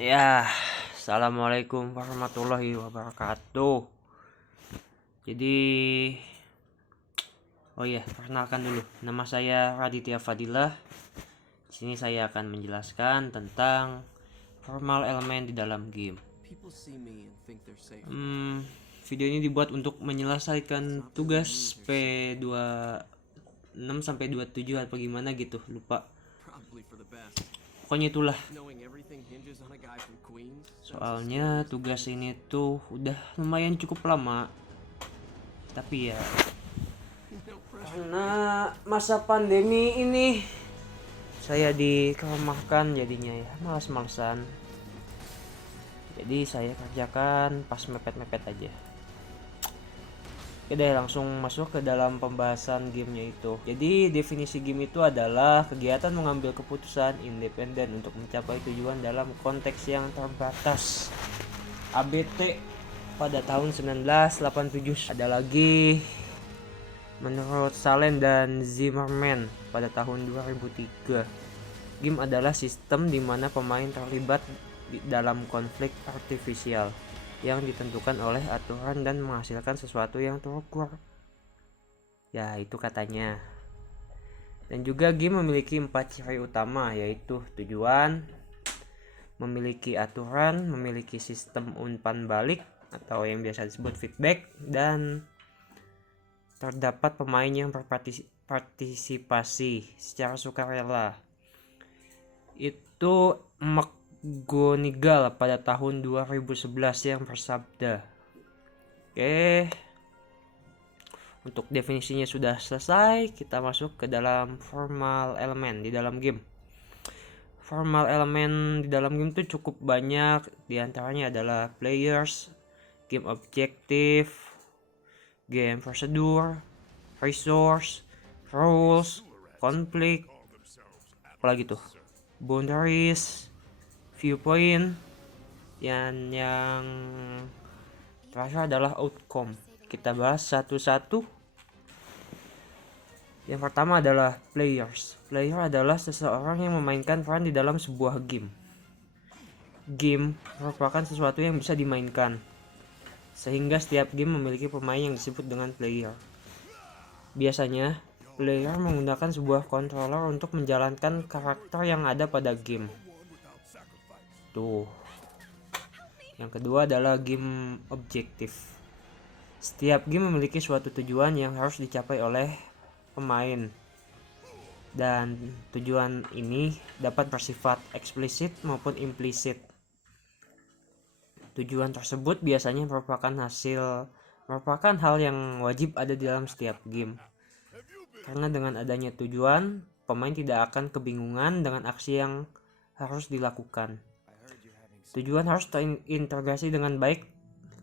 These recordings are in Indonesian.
Ya, assalamualaikum warahmatullahi wabarakatuh. Jadi, oh iya, perkenalkan dulu. Nama saya Raditya Fadilah. Di sini saya akan menjelaskan tentang formal elemen di dalam game. Video ini dibuat untuk menyelesaikan tugas P26 sampai 27 atau gimana gitu, lupa. Pokoknya itulah. Soalnya tugas ini tuh udah lumayan cukup lama. Tapi ya karena masa pandemi ini saya dikerumahkan jadinya ya malas-malesan. Jadi saya kerjakan pas mepet-mepet aja. Oke deh, langsung masuk ke dalam pembahasan gamenya itu. Jadi definisi game itu adalah kegiatan mengambil keputusan independen untuk mencapai tujuan dalam konteks yang terbatas. ABT pada tahun 1987. Ada lagi menurut Salen dan Zimmerman pada tahun 2003. Game adalah sistem di mana pemain terlibat dalam konflik artifisial yang ditentukan oleh aturan dan menghasilkan sesuatu yang terukur. Ya, itu katanya. Dan juga game memiliki 4 ciri utama, yaitu tujuan, memiliki aturan, memiliki sistem umpan balik atau yang biasa disebut feedback, dan terdapat pemain yang berpartisipasi secara sukarela. Itu McGonigal pada tahun 2011 yang bersabda. Oke. Untuk definisinya sudah selesai, kita masuk ke dalam formal elemen di dalam game. Formal elemen di dalam game itu cukup banyak, diantaranya adalah players, game objective, game procedure, resource, rules, conflict, apalagi tuh, boundaries, viewpoint, yang terakhir adalah outcome. Kita bahas satu-satu. Yang pertama adalah players. Player adalah seseorang yang memainkan peran di dalam sebuah game. Game merupakan sesuatu yang bisa dimainkan, sehingga setiap game memiliki pemain yang disebut dengan player. Biasanya, player menggunakan sebuah controller untuk menjalankan karakter yang ada pada game. Tuh. Yang kedua adalah game objektif. Setiap game memiliki suatu tujuan yang harus dicapai oleh pemain. Dan tujuan ini dapat bersifat eksplisit maupun implisit. Tujuan tersebut biasanya merupakan hal yang wajib ada di dalam setiap game. Karena dengan adanya tujuan, pemain tidak akan kebingungan dengan aksi yang harus dilakukan. Tujuan harus terintegrasi dengan baik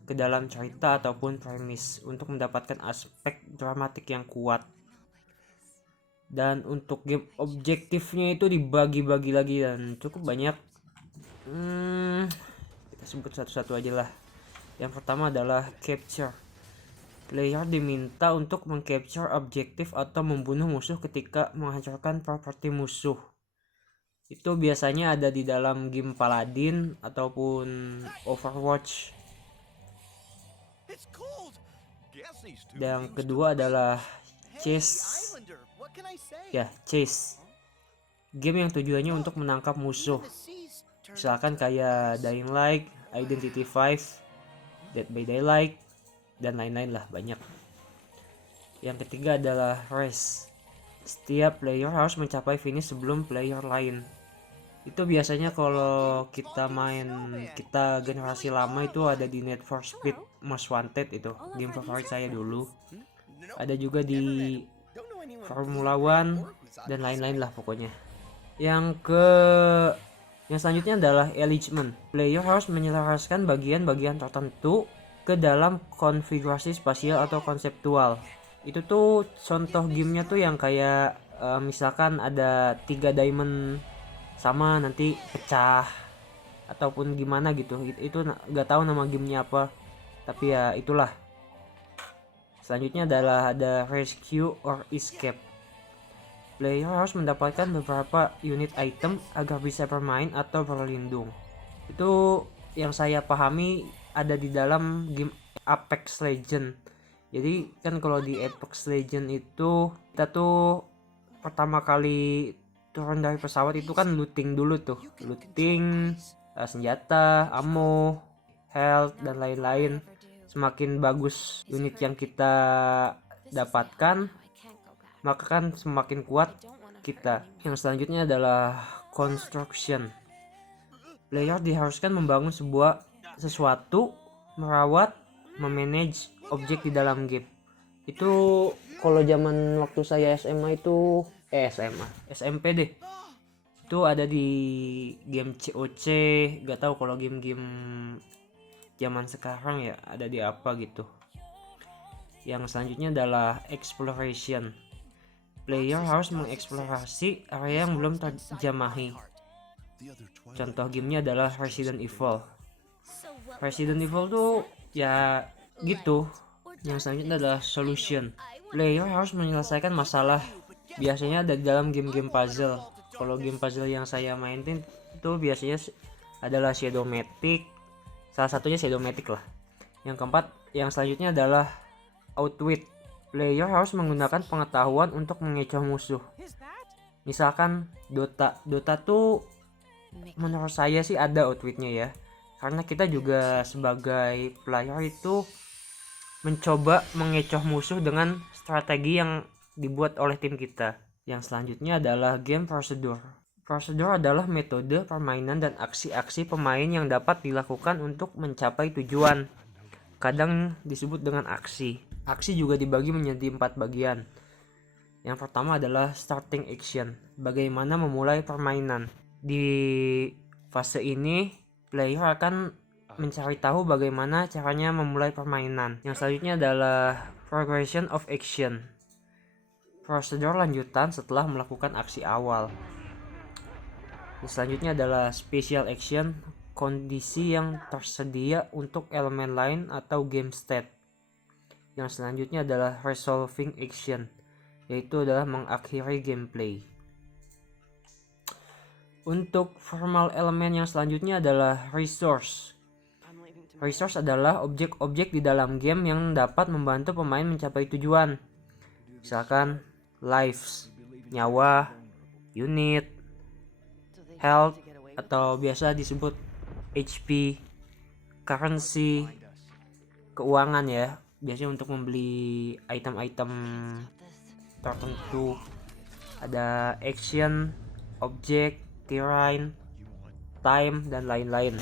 ke dalam cerita ataupun premis untuk mendapatkan aspek dramatik yang kuat. Dan untuk game objektifnya itu dibagi-bagi lagi dan cukup banyak. Kita sebut satu-satu aja lah. Yang pertama adalah capture. Player diminta untuk mengcapture objektif atau membunuh musuh ketika menghancurkan properti musuh. Itu biasanya ada di dalam game Paladin ataupun Overwatch. Yang kedua adalah chase. Chase. Game yang tujuannya untuk menangkap musuh. Misalkan kayak Dying Light, Identity V, Dead by Daylight, dan lain-lain lah, banyak. Yang ketiga adalah race. Setiap player harus mencapai finish sebelum player lain. Itu biasanya kalau kita generasi lama itu ada di Need for Speed Most Wanted, itu game favorit saya dulu. Ada juga di Formula One dan lain-lain lah pokoknya. Yang selanjutnya adalah engagement. Player harus menyelaraskan bagian-bagian tertentu ke dalam konfigurasi spasial atau konseptual. Itu tuh contoh gamenya tuh yang kayak misalkan ada 3 diamond sama nanti pecah ataupun gimana gitu. Itu nggak tahu nama gamenya apa, tapi ya itulah. Selanjutnya adalah ada rescue or escape. Player harus mendapatkan beberapa unit item agar bisa bermain atau berlindung. Itu yang saya pahami ada di dalam game Apex Legend. Jadi kan kalau di Apex Legend itu kita tuh pertama kali turun dari pesawat itu kan looting dulu tuh, looting senjata, ammo, health dan lain-lain. Semakin bagus unit yang kita dapatkan, maka kan semakin kuat kita. Yang selanjutnya adalah construction. Player diharuskan membangun sesuatu, merawat, memanage objek di dalam game. Itu kalau zaman waktu saya SMA itu SMP deh. Itu ada di game COC, gak tahu kalau game-game zaman sekarang ya ada di apa gitu. Yang selanjutnya adalah exploration. Player harus mengeksplorasi area yang belum terjamahi. Contoh gamenya adalah Resident Evil. Resident Evil tuh ya gitu. Yang selanjutnya adalah solution. Player harus menyelesaikan masalah. Biasanya ada di dalam game-game puzzle. Kalau game puzzle yang saya mainin itu biasanya adalah Shadowmatic. Salah satunya Shadowmatic lah. Yang keempat, yang selanjutnya adalah outwit. Player harus menggunakan pengetahuan untuk mengecoh musuh. Misalkan Dota tuh menurut saya sih ada outwitnya ya. Karena kita juga sebagai player itu mencoba mengecoh musuh dengan strategi yang dibuat oleh tim kita. Yang selanjutnya adalah game procedure. Prosedur adalah metode permainan dan aksi-aksi pemain yang dapat dilakukan untuk mencapai tujuan. Kadang disebut dengan aksi. Aksi juga dibagi menjadi 4 bagian. Yang pertama adalah starting action. Bagaimana memulai permainan. Di fase ini, player akan mencari tahu bagaimana caranya memulai permainan. Yang selanjutnya adalah progression of action. Prosedur lanjutan setelah melakukan aksi awal. Yang selanjutnya adalah special action, kondisi yang tersedia untuk elemen lain atau game state. Yang selanjutnya adalah resolving action, yaitu adalah mengakhiri gameplay. Untuk formal elemen yang selanjutnya adalah resource. Resource adalah objek-objek di dalam game yang dapat membantu pemain mencapai tujuan. Misalkan lives, nyawa, unit, health atau biasa disebut HP, currency, keuangan ya. Biasanya untuk membeli item-item tertentu. Ada action, objek, terrain, time dan lain-lain.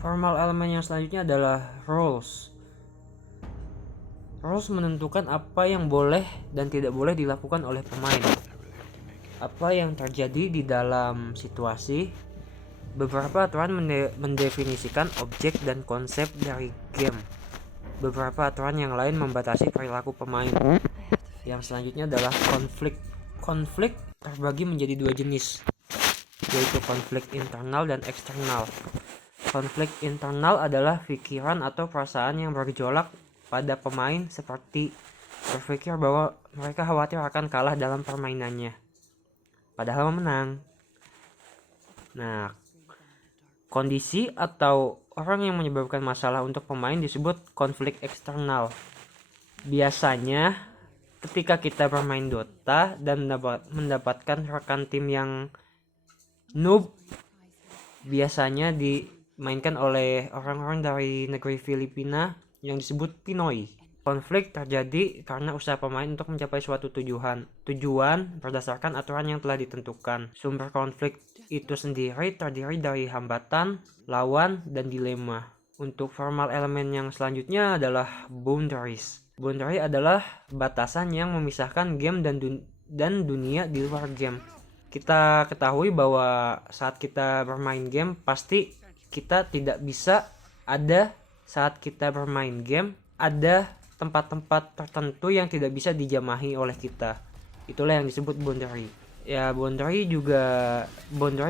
Formal elemen yang selanjutnya adalah rules. Rules menentukan apa yang boleh dan tidak boleh dilakukan oleh pemain. Apa yang terjadi di dalam situasi. Beberapa aturan mendefinisikan objek dan konsep dari game. Beberapa aturan yang lain membatasi perilaku pemain. Yang selanjutnya adalah konflik. Konflik terbagi menjadi 2 jenis, yaitu konflik internal dan eksternal. Konflik internal adalah pikiran atau perasaan yang bergejolak pada pemain, seperti berpikir bahwa mereka khawatir akan kalah dalam permainannya padahal menang. Nah, kondisi atau orang yang menyebabkan masalah untuk pemain disebut konflik eksternal. Biasanya ketika kita bermain Dota dan mendapatkan rekan tim yang noob, biasanya dimainkan oleh orang-orang dari negeri Filipina yang disebut Pinoy. Konflik terjadi karena usaha pemain untuk mencapai suatu tujuan berdasarkan aturan yang telah ditentukan. Sumber konflik itu sendiri terdiri dari hambatan, lawan, dan dilema. Untuk formal elemen yang selanjutnya adalah boundaries. Boundary adalah batasan yang memisahkan game dan dunia di luar game. Kita ketahui bahwa saat kita bermain game, pasti kita tidak bisa ada saat kita bermain game, ada tempat-tempat tertentu yang tidak bisa dijamahi oleh kita. Itulah yang disebut boundary. Ya, boundary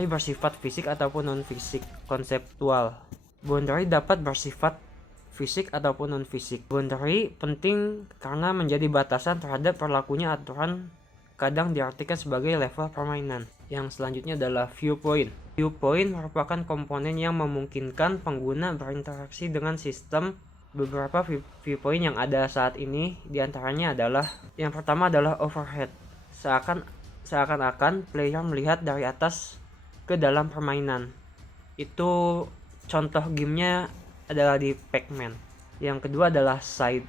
bersifat fisik ataupun non-fisik, konseptual. Boundary dapat bersifat fisik ataupun non-fisik. Boundary penting karena menjadi batasan terhadap berlakunya aturan, kadang diartikan sebagai level permainan. Yang selanjutnya adalah viewpoint. Viewpoint merupakan komponen yang memungkinkan pengguna berinteraksi dengan sistem. Beberapa viewpoint yang ada saat ini diantaranya adalah, yang pertama adalah overhead. Seakan-akan player melihat dari atas ke dalam permainan. Itu contoh gamenya adalah di Pac-Man. Yang kedua adalah side.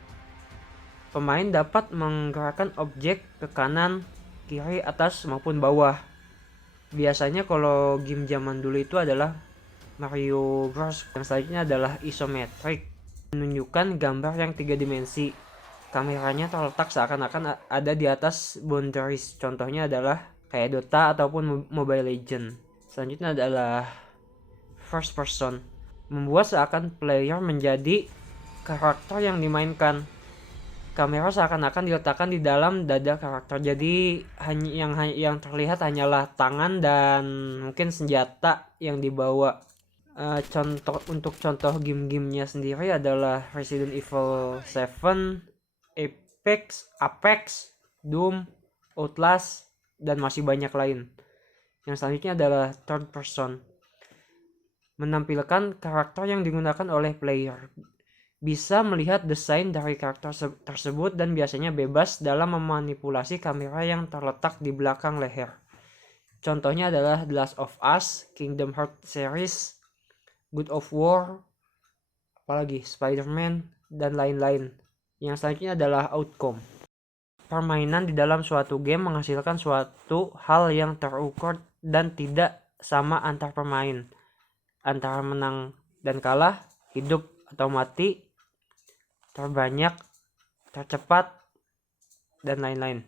Pemain dapat menggerakkan objek ke kanan, kiri, atas maupun bawah. Biasanya kalau game zaman dulu itu adalah Mario Bros. Yang selanjutnya adalah isometric, menunjukkan gambar yang 3 dimensi. Kameranya terletak seakan-akan ada di atas boundaries. Contohnya adalah kayak Dota ataupun Mobile Legend. Selanjutnya adalah first person, membuat seakan player menjadi karakter yang dimainkan. Kamera seakan-akan diletakkan di dalam dada karakter, jadi yang terlihat hanyalah tangan dan mungkin senjata yang dibawa. Untuk contoh game-gamenya sendiri adalah Resident Evil 7, Apex, Doom, Outlast, dan masih banyak lain. Yang selanjutnya adalah third person, menampilkan karakter yang digunakan oleh player. Bisa melihat desain dari karakter tersebut dan biasanya bebas dalam memanipulasi kamera yang terletak di belakang leher. Contohnya adalah The Last of Us, Kingdom Hearts series, God of War, apalagi Spider-Man, dan lain-lain. Yang selanjutnya adalah outcome. Permainan di dalam suatu game menghasilkan suatu hal yang terukur dan tidak sama antar pemain, antara menang dan kalah, hidup atau mati, terbanyak, tercepat, dan lain-lain.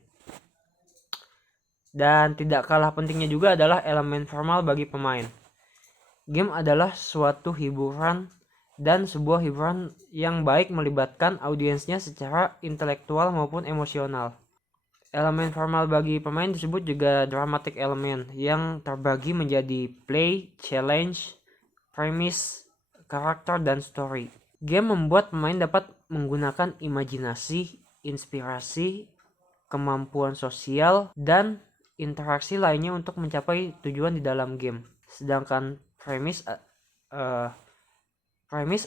Dan tidak kalah pentingnya juga adalah elemen formal bagi pemain. Game adalah suatu hiburan, dan sebuah hiburan yang baik melibatkan audiensnya secara intelektual maupun emosional. Elemen formal bagi pemain disebut juga dramatic element, yang terbagi menjadi play, challenge, premise, karakter, dan story. Game membuat pemain dapat menggunakan imajinasi, inspirasi, kemampuan sosial, dan interaksi lainnya untuk mencapai tujuan di dalam game. Sedangkan premise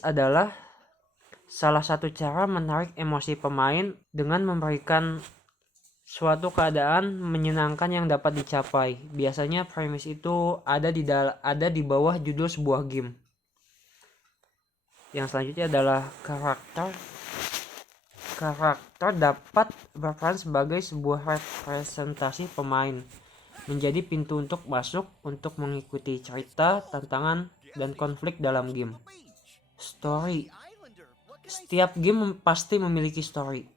adalah salah satu cara menarik emosi pemain dengan memberikan suatu keadaan menyenangkan yang dapat dicapai. Biasanya premise itu ada di bawah judul sebuah game. Yang selanjutnya adalah karakter. Karakter dapat berperan sebagai sebuah representasi pemain, menjadi pintu untuk masuk untuk mengikuti cerita, tantangan, dan konflik dalam game. Story. Setiap game pasti memiliki story,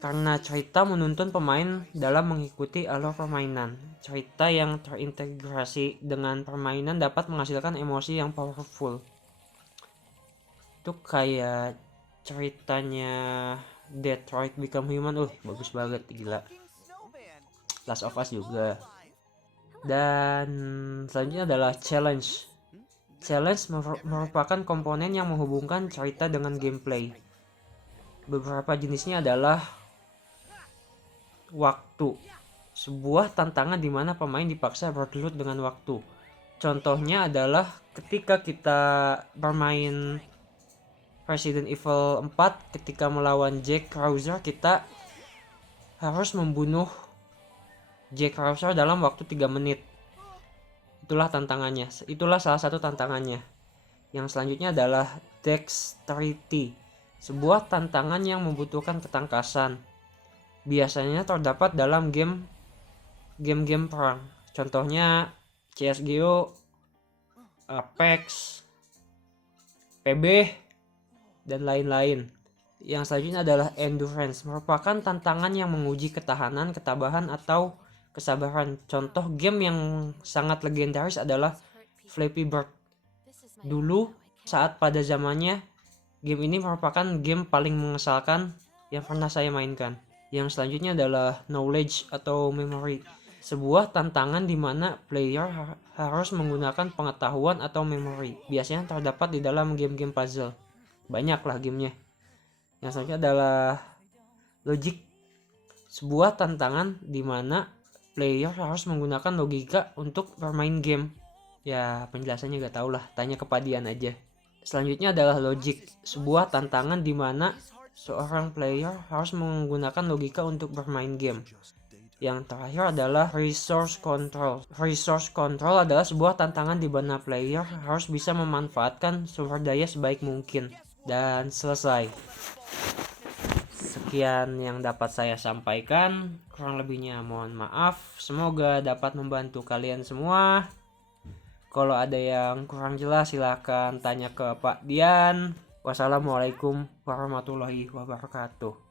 karena cerita menuntun pemain dalam mengikuti alur permainan. Cerita yang terintegrasi dengan permainan dapat menghasilkan emosi yang powerful. Itu kayak ceritanya Detroit Become Human. Bagus banget, gila. Last of Us juga. Dan selanjutnya adalah challenge. Challenge merupakan komponen yang menghubungkan cerita dengan gameplay. Beberapa jenisnya adalah waktu. Sebuah tantangan di mana pemain dipaksa bergelut dengan waktu. Contohnya adalah ketika kita bermain Resident Evil 4, ketika melawan Jack Krauser, kita harus membunuh Jack Krauser dalam waktu 3 menit. Itulah tantangannya. Itulah salah satu tantangannya. Yang selanjutnya adalah dexterity, sebuah tantangan yang membutuhkan ketangkasan. Biasanya terdapat dalam game-game perang. Contohnya CS:GO, Apex, PB, dan lain-lain. Yang selanjutnya adalah endurance, merupakan tantangan yang menguji ketahanan, ketabahan, atau kesabaran. Contoh game yang sangat legendaris adalah Flappy Bird. Dulu, saat pada zamannya, game ini merupakan game paling mengesalkan yang pernah saya mainkan. Yang selanjutnya adalah knowledge atau memory, sebuah tantangan di mana player harus menggunakan pengetahuan atau memory. Biasanya terdapat di dalam game-game puzzle. Banyaklah gamenya. Yang selanjutnya adalah logic, sebuah tantangan di mana player harus menggunakan logika untuk bermain game. Ya penjelasannya gak tau lah, tanya ke Padian aja. Selanjutnya adalah logic, sebuah tantangan di mana seorang player harus menggunakan logika untuk bermain game. Yang terakhir adalah resource control. Resource control adalah sebuah tantangan di mana player harus bisa memanfaatkan sumber daya sebaik mungkin. Dan selesai. Sekian yang dapat saya sampaikan, kurang lebihnya mohon maaf. Semoga dapat membantu kalian semua. Kalau ada yang kurang jelas silahkan tanya ke Pak Dian. Wassalamualaikum warahmatullahi wabarakatuh.